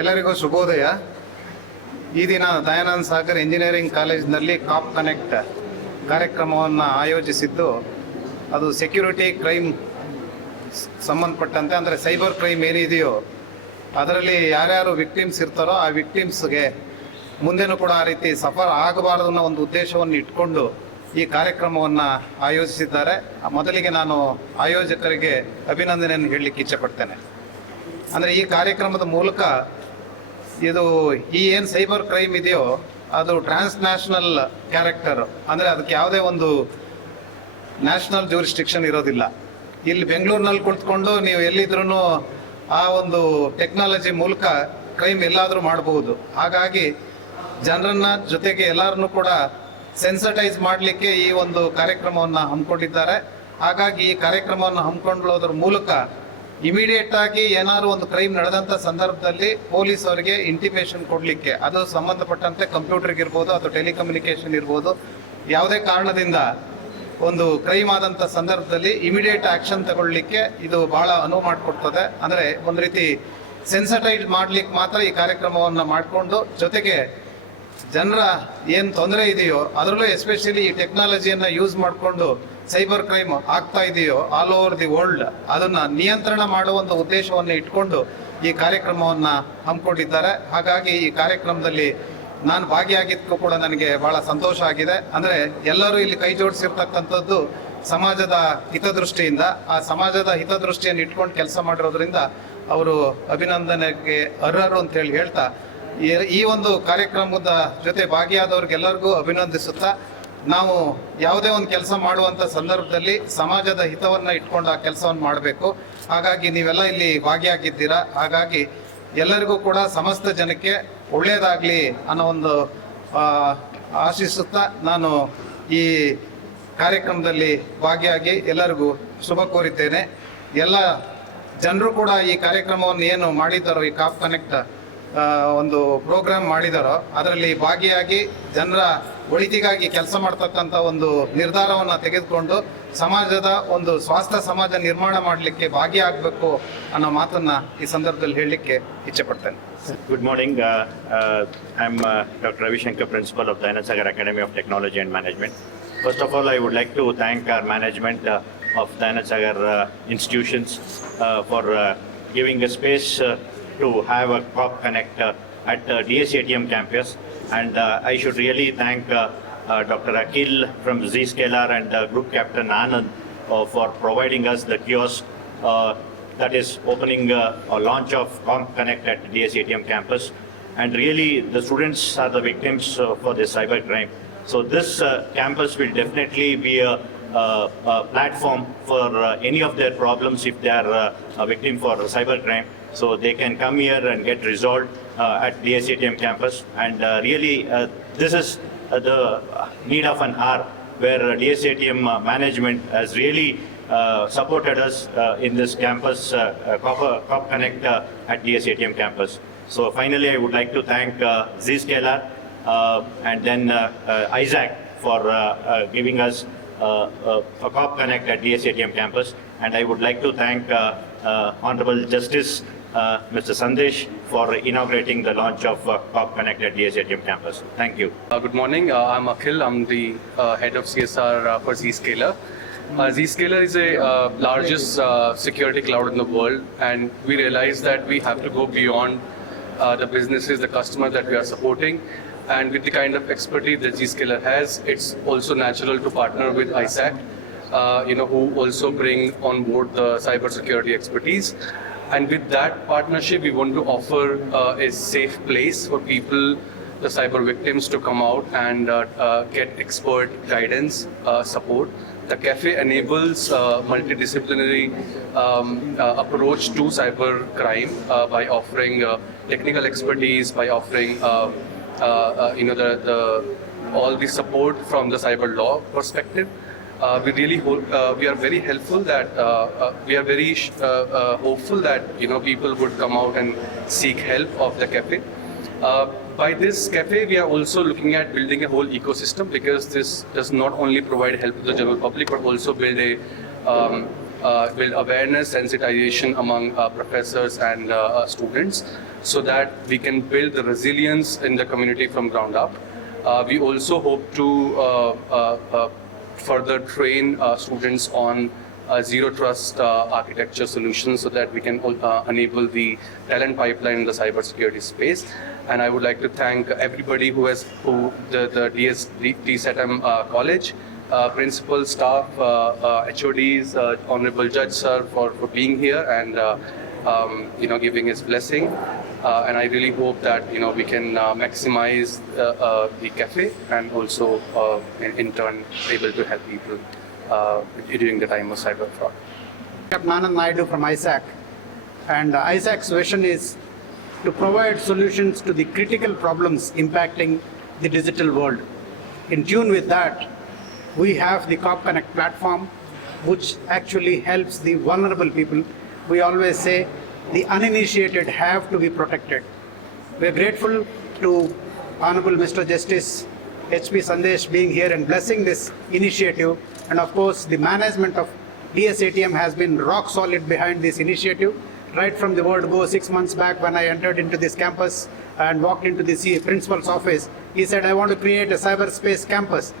ಎಲ್ಲರಿಗೂ ಶುಭೋದಯ. ಈ ದಿನ ದಯಾನಂದ್ ಸಾಗರ್ ಇಂಜಿನಿಯರಿಂಗ್ ಕಾಲೇಜಿನಲ್ಲಿ ಕಾಪ್ ಕನೆಕ್ಟ್ ಕಾರ್ಯಕ್ರಮವನ್ನು ಆಯೋಜಿಸಿದ್ದು, ಅದು ಸೆಕ್ಯೂರಿಟಿ ಕ್ರೈಮ್ ಸಂಬಂಧಪಟ್ಟಂತೆ, ಅಂದರೆ ಸೈಬರ್ ಕ್ರೈಮ್ ಏನಿದೆಯೋ ಅದರಲ್ಲಿ ಯಾರ್ಯಾರು ವಿಕ್ಟಿಮ್ಸ್ ಇರ್ತಾರೋ ಆ ವಿಕ್ಟಿಮ್ಸ್ಗೆ ಮುಂದೆನೂ ಕೂಡ ಆ ರೀತಿ ಸಫರ್ ಆಗಬಾರದು ಅನ್ನೋ ಒಂದು ಉದ್ದೇಶವನ್ನು ಇಟ್ಕೊಂಡು ಈ ಕಾರ್ಯಕ್ರಮವನ್ನು ಆಯೋಜಿಸಿದ್ದಾರೆ. ಮೊದಲಿಗೆ ನಾನು ಆಯೋಜಕರಿಗೆ ಅಭಿನಂದನೆಯನ್ನು ಹೇಳಲಿಕ್ಕೆ ಇಚ್ಛೆಪಡ್ತೇನೆ ಅಂದರೆ ಈ ಕಾರ್ಯಕ್ರಮದ ಮೂಲಕ ಇದು ಈ ಏನು ಸೈಬರ್ ಕ್ರೈಮ್ ಇದೆಯೋ ಅದು ಟ್ರಾನ್ಸ್ ನ್ಯಾಷನಲ್ ಕ್ಯಾರೆಕ್ಟರ್, ಅಂದರೆ ಅದಕ್ಕೆ ಯಾವುದೇ ಒಂದು ನ್ಯಾಷನಲ್ ಜೂರಿಸ್ಟಿಕ್ಷನ್ ಇರೋದಿಲ್ಲ. ಇಲ್ಲಿ ಬೆಂಗಳೂರಿನಲ್ಲಿ ಕುಳಿತುಕೊಂಡು ನೀವು ಎಲ್ಲಿದ್ರೂ ಆ ಒಂದು ಟೆಕ್ನಾಲಜಿ ಮೂಲಕ ಕ್ರೈಮ್ ಎಲ್ಲಾದರೂ ಮಾಡಬಹುದು ಹಾಗಾಗಿ ಜನರನ್ನ ಜೊತೆಗೆ ಎಲ್ಲರನ್ನೂ ಕೂಡ ಸೆನ್ಸಟೈಸ್ ಮಾಡಲಿಕ್ಕೆ ಈ ಒಂದು ಕಾರ್ಯಕ್ರಮವನ್ನು ಹಮ್ಮಿಕೊಂಡಿದ್ದಾರೆ. ಹಾಗಾಗಿ ಈ ಕಾರ್ಯಕ್ರಮವನ್ನು ಹಮ್ಮಿಕೊಳ್ಳೋದ್ರ ಮೂಲಕ ಇಮಿಡಿಯೇಟ್ ಆಗಿ ಏನಾದ್ರು ಒಂದು ಕ್ರೈಮ್ ನಡೆದಂತ ಸಂದರ್ಭದಲ್ಲಿ ಪೊಲೀಸ್ ಅವರಿಗೆ ಇಂಟಿಮೇಶನ್ ಕೊಡ್ಲಿಕ್ಕೆ. ಅದು ಸಂಬಂಧಪಟ್ಟಂತೆ ಕಂಪ್ಯೂಟರ್ಗೆ ಇರ್ಬೋದು ಅಥವಾ ಟೆಲಿಕಮ್ಯುನಿಕೇಶನ್ ಇರ್ಬೋದು. ಯಾವುದೇ ಕಾರಣದಿಂದ ಒಂದು ಕ್ರೈಮ್ ಆದಂತ ಸಂದರ್ಭದಲ್ಲಿ ಇಮಿಡಿಯೇಟ್ ಆಕ್ಷನ್ ತಗೊಳ್ಳಿಕ್ಕೆ ಇದು ಬಹಳ ಅನುವು ಮಾಡಿಕೊಡ್ತದೆ. ಅಂದ್ರೆ ಒಂದು ರೀತಿ ಸೆನ್ಸಟೈಸ್ ಮಾಡ್ಲಿಕ್ಕೆ ಮಾತ್ರ ಈ ಕಾರ್ಯಕ್ರಮವನ್ನು ಮಾಡಿಕೊಂಡು ಜೊತೆಗೆ ಜನರ ಏನು ತೊಂದರೆ ಇದೆಯೋ ಅದರಲ್ಲೂ ಎಸ್ಪೆಷಲಿ ಈ ಟೆಕ್ನಾಲಜಿಯನ್ನು ಯೂಸ್ ಮಾಡಿಕೊಂಡು ಸೈಬರ್ ಕ್ರೈಮ್ ಆಗ್ತಾ ಇದೆಯೋ ಆಲ್ ಓವರ್ ದಿ ವರ್ಲ್ಡ್ ಅದನ್ನ ನಿಯಂತ್ರಣ ಮಾಡುವಂತ ಉದ್ದೇಶವನ್ನು ಇಟ್ಕೊಂಡು ಈ ಕಾರ್ಯಕ್ರಮವನ್ನ ಹಮ್ಮಿಕೊಂಡಿದ್ದಾರೆ. ಹಾಗಾಗಿ ಈ ಕಾರ್ಯಕ್ರಮದಲ್ಲಿ ನಾನು ಭಾಗಿಯಾಗಿದ್ದಕ್ಕೂ ಕೂಡ ನನಗೆ ಬಹಳ ಸಂತೋಷ ಆಗಿದೆ. ಅಂದ್ರೆ ಎಲ್ಲರೂ ಇಲ್ಲಿ ಕೈ ಜೋಡಿಸಿರ್ತಕ್ಕಂಥದ್ದು ಸಮಾಜದ ಹಿತದೃಷ್ಟಿಯಿಂದ. ಆ ಸಮಾಜದ ಹಿತದೃಷ್ಟಿಯನ್ನು ಇಟ್ಕೊಂಡು ಕೆಲಸ ಮಾಡಿರೋದ್ರಿಂದ ಅವರು ಅಭಿನಂದನೆಗೆ ಅರ್ಹರು ಅಂತ ಹೇಳಿ ಹೇಳ್ತಾ ಈ- ಈ ಒಂದು ಕಾರ್ಯಕ್ರಮದ ಜೊತೆ ಭಾಗಿಯಾದವ್ರಿಗೆಲ್ಲರಿಗೂ ಅಭಿನಂದಿಸುತ್ತಾ ನಾವು ಯಾವುದೇ ಒಂದು ಕೆಲಸ ಮಾಡುವಂಥ ಸಂದರ್ಭದಲ್ಲಿ ಸಮಾಜದ ಹಿತವನ್ನು ಇಟ್ಕೊಂಡು ಆ ಕೆಲಸವನ್ನು ಮಾಡಬೇಕು. ಹಾಗಾಗಿ ನೀವೆಲ್ಲ ಇಲ್ಲಿ ಭಾಗಿಯಾಗಿದ್ದೀರಾ? ಹಾಗಾಗಿ ಎಲ್ಲರಿಗೂ ಕೂಡ ಸಮಸ್ತ ಜನಕ್ಕೆ ಒಳ್ಳೆಯದಾಗಲಿ ಅನ್ನೋ ಒಂದು ಆಶಿಸುತ್ತಾ ನಾನು ಈ ಕಾರ್ಯಕ್ರಮದಲ್ಲಿ ಭಾಗಿಯಾಗಿ ಎಲ್ಲರಿಗೂ ಶುಭ ಕೋರಿದ್ದೇನೆ. ಎಲ್ಲ ಜನರು ಕೂಡ ಈ ಕಾರ್ಯಕ್ರಮವನ್ನು ಏನು ಮಾಡಿದ್ದಾರೋ ಈ ಕಾಪ್ ಕನೆಕ್ಟ್ ಒಂದು ಪ್ರೋಗ್ರಾಮ್ ಮಾಡಿದಾರೋ, ಅದರಲ್ಲಿ ಭಾಗಿಯಾಗಿ ಜನರ ಒಳಿತಿಗಾಗಿ ಕೆಲಸ ಮಾಡ್ತಕ್ಕಂಥ ಒಂದು ನಿರ್ಧಾರವನ್ನು ತೆಗೆದುಕೊಂಡು ಸಮಾಜದ ಒಂದು ಸ್ವಾಸ್ಥ್ಯ ಸಮಾಜ ನಿರ್ಮಾಣ ಮಾಡಲಿಕ್ಕೆ ಭಾಗಿಯಾಗಬೇಕು ಅನ್ನೋ ಮಾತನ್ನು ಈ ಸಂದರ್ಭದಲ್ಲಿ ಹೇಳಲಿಕ್ಕೆ ಇಚ್ಛೆ ಪಡ್ತೇನೆ good morning I am doctor Ravishankar principal of Dayanasagar academy of technology and management first of all I would like to thank our management of Dayanasagar institutions for giving a space To have a COP Connect at uh, DSATM campus. And uh, I should really thank uh, Dr. Akil from Zscaler and Group Captain Anand for providing us the kiosk that is opening uh, a launch of Comp Connect at DSATM campus. And really, the students are the victims uh, for this cyber crime. So this uh, campus will definitely be a platform for uh, any of their problems if they are uh, a victim for cyber crime. So they can come here and get resolved uh, at DSATM campus. And uh, really, uh, this is uh, the need of an hour where uh, DSATM uh, management has really uh, supported us uh, in this campus, uh, uh, Cop, Cop Connect uh, at DSATM campus. So finally, I would like to thank uh, Zscaler uh, and then uh, uh, Isaac for uh, uh, giving us uh, uh, a Cop Connect at DSATM campus. And I would like to thank uh, Honorable Justice Mr. Sandesh for inaugurating the launch of Cop Connect at DSATM campus. Thank you. Good morning. I'm Akhil. I'm the head of CSR for Zscaler. Uh, Zscaler is a uh, largest uh, security cloud in the world, and we realize that we have to go beyond uh, the businesses, the customer that we are supporting. And with the kind of expertise that Zscaler has, it's also natural to partner with ISAC, uh, you know, who also bring on board the cybersecurity expertise. And with that partnership, we want to offer uh, a safe place for people, the cyber victims, to come out and uh, uh, get expert guidance, uh, support. The cafe enables uh, multidisciplinary um, uh, approach to cyber crime uh, by offering uh, technical expertise, by offering you know the, the all the support from the cyber law perspective. Uh, we really hope uh, we are very helpful that uh, uh, we are very uh, uh, hopeful that you know people would come out and seek help of the cafe. Uh, by this cafe, we are also looking at building a whole ecosystem because this does not only provide help to the general public but also build a um, uh, build awareness, sensitization among uh, professors and uh, uh, students so that we can build the resilience in the community from ground up. Uh, we also hope to uh, uh, uh, further train uh, students on uh, zero trust uh, architecture solutions so that we can uh, enable the talent pipeline in the cybersecurity space. And I would like to thank everybody who has who the the DS, DSETM uh, college. Uh, principal, staff, uh, uh, HODs, uh, Honorable Judge Sir for, for being here and um, you know giving his blessing. And I really hope that you know we can maximize the cafe and also in, turn able to help people during the time of cyber fraud. Manan Naidu from ISAC. And uh, ISAC's vision is to provide solutions to the critical problems impacting the digital world. In tune with that, we have the COP Connect platform, which actually helps the vulnerable people. We always say the uninitiated have to be protected. We're grateful to Honorable Mr. Justice H.P. Sandesh being here and blessing this initiative. And of course, the management of DSATM has been rock solid behind this initiative. Right from the word go, six months back when I entered into this campus and walked into the principal's office, he said, I want to create a cyberspace campus.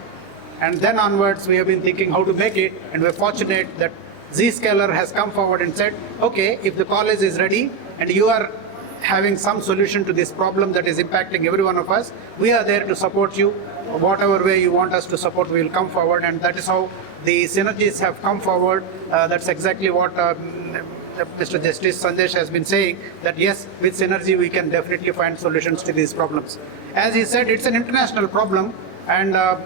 And then onwards, we have been thinking how to make it, and we're fortunate that Zscaler has come forward and said, okay, if the college is ready and you are having some solution to this problem that is impacting every one of us, we are there to support you. Whatever way you want us to support, we will come forward, and that is how the synergies have come forward. Uh, that's exactly what um, Mr. Justice Sandesh has been saying, that yes, with synergy, we can definitely find solutions to these problems. As he said, it's an international problem, and uh,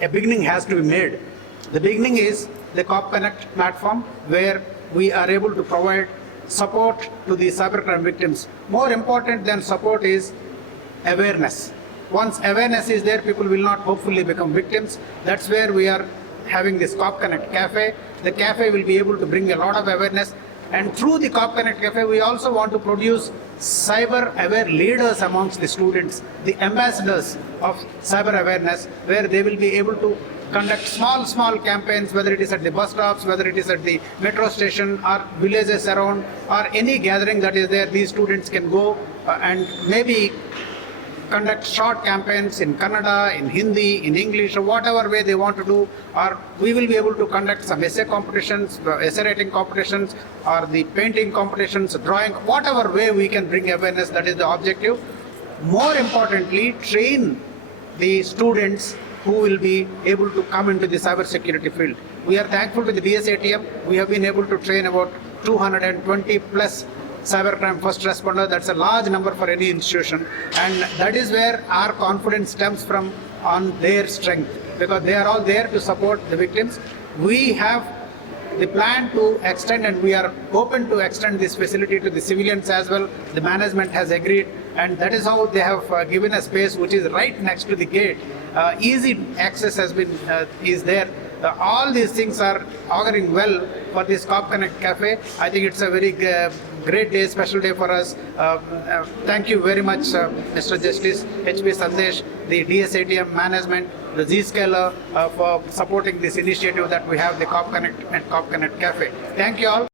a beginning has to be made. The beginning is the COP Connect platform where we are able to provide support to the cybercrime victims. More important than support is awareness. Once awareness is there, people will not hopefully become victims. That's where we are having this COP Connect Cafe. The cafe will be able to bring a lot of awareness. And through the COP Connect Cafe, we also want to produce cyber aware leaders amongst the students, the ambassadors of cyber awareness, where they will be able to conduct small, small campaigns, whether it is at the bus stops, whether it is at the metro station or villages around or any gathering that is there, these students can go uh, and maybe conduct short campaigns in Kannada, in Hindi, in English, or whatever way they want to do, or we will be able to conduct some essay competitions, uh, essay writing competitions, or the painting competitions, drawing, whatever way we can bring awareness, that is the objective. More importantly, train the students who will be able to come into the cybersecurity field. We are thankful to the DSATM. We have been able to train about 220 plus cybercrime first responder. That's a large number for any institution. And that is where our confidence stems from on their strength because they are all there to support the victims. We have the plan to extend and we are open to extend this facility to the civilians as well. The management has agreed and that is how they have uh, given a space which is right next to the gate. Uh, easy access has been, uh, is there. Uh, all these things are auguring well for this COP Connect Cafe. I think it's a very uh, great day, special day for us. Uh, uh, thank you very much, uh, Mr. Justice H.P. Sandesh, the DSATM management, the Zscaler uh, for supporting this initiative that we have, the COP Connect and COP Connect Cafe. Thank you all.